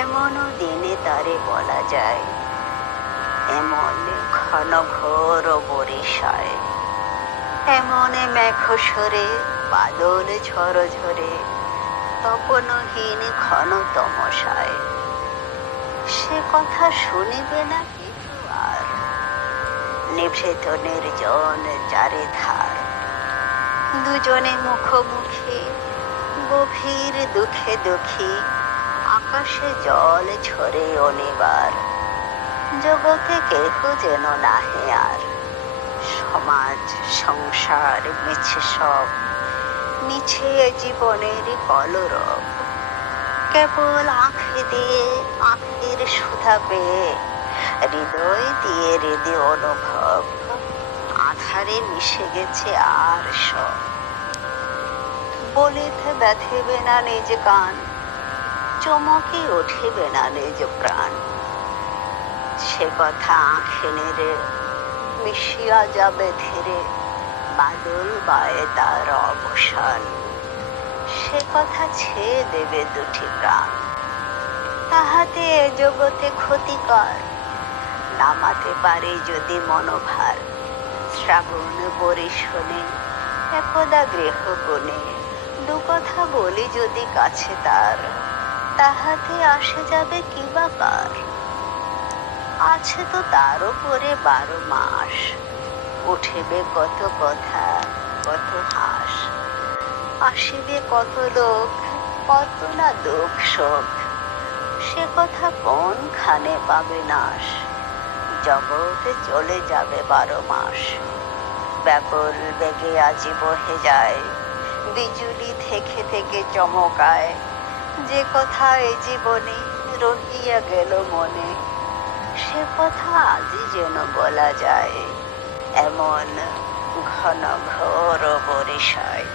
এমনও দিনে তারে বলা যায়, এমন ঘন ঘোর বরিশায়, এমন মেঘ সরে বাদল ঝড় ঝরে, তপনহীন ঘন তমসায়। সে কথা শুনিবে না কেউ আর, নিভৃত নির্জন চারিধার। দুজনে মুখোমুখি গভীর দুঃখে দুঃখী, আকাশে জল ঝরে অনিবার। জগতে কেহ যেন নাহে আর, সমাজ সংসার মিছে সব, মিছে জীবনের কলরব। কেবল আঁখে দিয়ে আঁখের সুধা পেয়ে, হৃদয় দিয়ে হৃদয় অনুভব, আধারে মিশে গেছে আর সব। বলিতে ব্যথিবে না নিজ কান, চমকে উঠিবে না নিজ প্রাণ। সে কথা আঁখে নেড়ে মিশিয়া যাবে ধীরে, বাদল বায়ে তার অবসান। সে কথা ছেয়ে দেবে দুটি প্রাণ, তাহাতে এ জগতে ক্ষতিকর। নামাতে পারে যদি মনোভার, শ্রাবণ বরিশনে একদা গৃহ কোণে। দু কথা বলি যদি কাছে তার, তাহাতে আসে যাবে কি বা কার। আছে তো তার উপরে 12 মাস, উঠিবে কত কথা কত হাস। আসিবে কত লোক, কত না দুঃখ শোক। সে কথা কোনখানে পাবে নাশ, জগতে চলে যাবে 12 মাস। ব্যাকুল বেগে আজি বহে যায়, বিজুলি থেকে থেকে চমকায়। যে কথা এ জীবনে রহিয়া গেল মনে, সে কথা আজই যেন বলা যায়, এমন ঘন ঘোর বরিশায়।